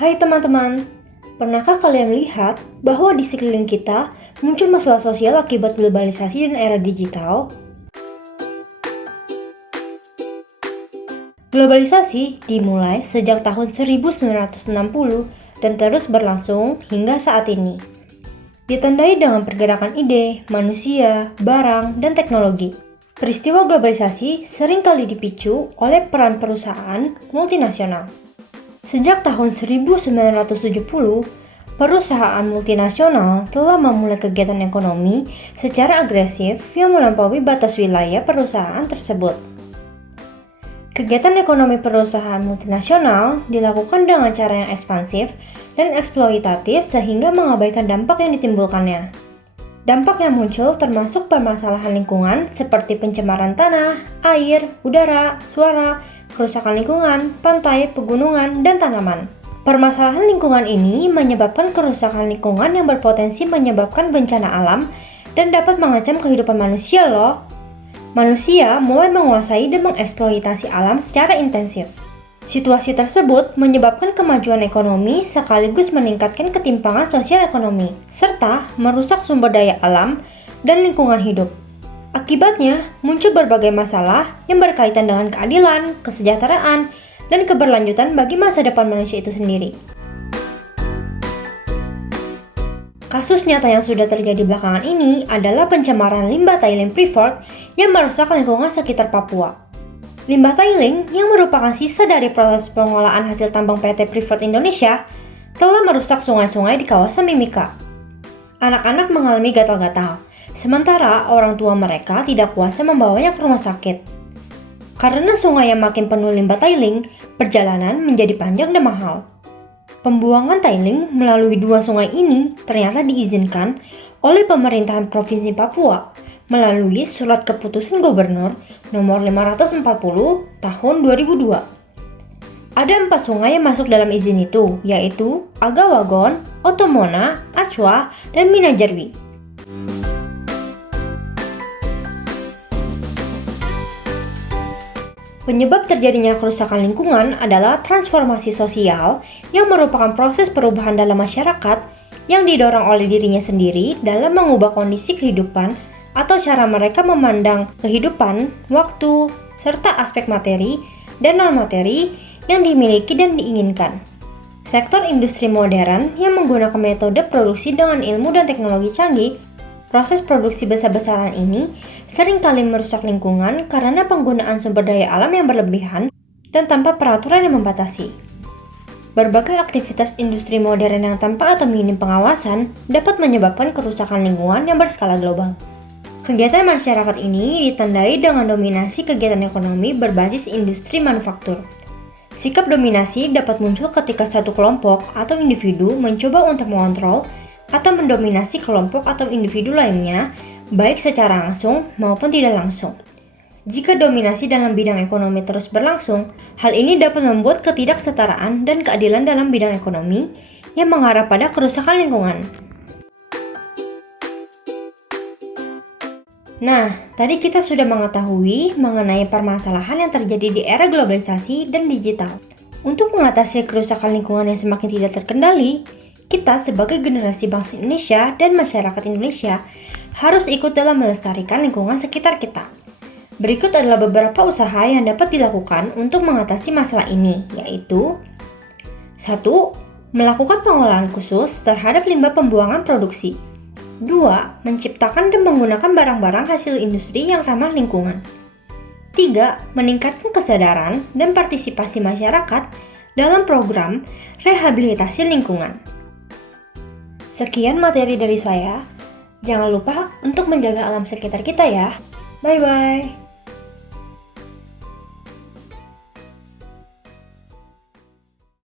Hai teman-teman, pernahkah kalian melihat bahwa di sekeliling kita muncul masalah sosial akibat globalisasi dan era digital? Globalisasi dimulai sejak tahun 1960 dan terus berlangsung hingga saat ini. Ditandai dengan pergerakan ide, manusia, barang, dan teknologi. Peristiwa globalisasi seringkali dipicu oleh peran perusahaan multinasional. Sejak tahun 1970, perusahaan multinasional telah memulai kegiatan ekonomi secara agresif yang melampaui batas wilayah perusahaan tersebut. Kegiatan ekonomi perusahaan multinasional dilakukan dengan cara yang ekspansif dan eksploitatif sehingga mengabaikan dampak yang ditimbulkannya. Dampak yang muncul termasuk permasalahan lingkungan seperti pencemaran tanah, air, udara, suara, kerusakan lingkungan, pantai, pegunungan, dan tanaman. Permasalahan lingkungan ini menyebabkan kerusakan lingkungan yang berpotensi menyebabkan bencana alam dan dapat mengancam kehidupan manusia loh. Manusia mulai menguasai dan mengeksploitasi alam secara intensif. Situasi tersebut menyebabkan kemajuan ekonomi sekaligus meningkatkan ketimpangan sosial ekonomi, serta merusak sumber daya alam dan lingkungan hidup. Akibatnya, muncul berbagai masalah yang berkaitan dengan keadilan, kesejahteraan, dan keberlanjutan bagi masa depan manusia itu sendiri. Kasus nyata yang sudah terjadi belakangan ini adalah pencemaran limbah tailing Freeport yang merusak lingkungan sekitar Papua. Limbah tailing yang merupakan sisa dari proses pengolahan hasil tambang PT Freeport Indonesia telah merusak sungai-sungai di kawasan Mimika. Anak-anak mengalami gatal-gatal, sementara orang tua mereka tidak kuasa membawanya ke rumah sakit. Karena sungai yang makin penuh limbah tailing, perjalanan menjadi panjang dan mahal. Pembuangan tailing melalui dua sungai ini ternyata diizinkan oleh pemerintahan Provinsi Papua melalui Surat Keputusan Gubernur Nomor 540 Tahun 2002. Ada 4 sungai yang masuk dalam izin itu, yaitu Agawagon, Otomona, Achwa, dan Minajarwi. Penyebab terjadinya kerusakan lingkungan adalah transformasi sosial yang merupakan proses perubahan dalam masyarakat yang didorong oleh dirinya sendiri dalam mengubah kondisi kehidupan atau cara mereka memandang kehidupan, waktu, serta aspek materi dan non-materi yang dimiliki dan diinginkan. Sektor industri modern yang menggunakan metode produksi dengan ilmu dan teknologi canggih, proses produksi besar-besaran ini seringkali merusak lingkungan karena penggunaan sumber daya alam yang berlebihan dan tanpa peraturan yang membatasi. Berbagai aktivitas industri modern yang tanpa atau minim pengawasan dapat menyebabkan kerusakan lingkungan yang berskala global. Kegiatan masyarakat ini ditandai dengan dominasi kegiatan ekonomi berbasis industri manufaktur. Sikap dominasi dapat muncul ketika satu kelompok atau individu mencoba untuk mengontrol atau mendominasi kelompok atau individu lainnya, baik secara langsung maupun tidak langsung. Jika dominasi dalam bidang ekonomi terus berlangsung, hal ini dapat membuat ketidaksetaraan dan keadilan dalam bidang ekonomi yang mengarah pada kerusakan lingkungan. Nah, tadi kita sudah mengetahui mengenai permasalahan yang terjadi di era globalisasi dan digital. Untuk mengatasi kerusakan lingkungan yang semakin tidak terkendali, kita sebagai generasi bangsa Indonesia dan masyarakat Indonesia harus ikut dalam melestarikan lingkungan sekitar kita. Berikut adalah beberapa usaha yang dapat dilakukan untuk mengatasi masalah ini, yaitu 1. Melakukan pengolahan khusus terhadap limbah pembuangan produksi. 2. Menciptakan dan menggunakan barang-barang hasil industri yang ramah lingkungan. 3. Meningkatkan kesadaran dan partisipasi masyarakat dalam program rehabilitasi lingkungan. Sekian materi dari saya. Jangan lupa untuk menjaga alam sekitar kita ya. Bye-bye.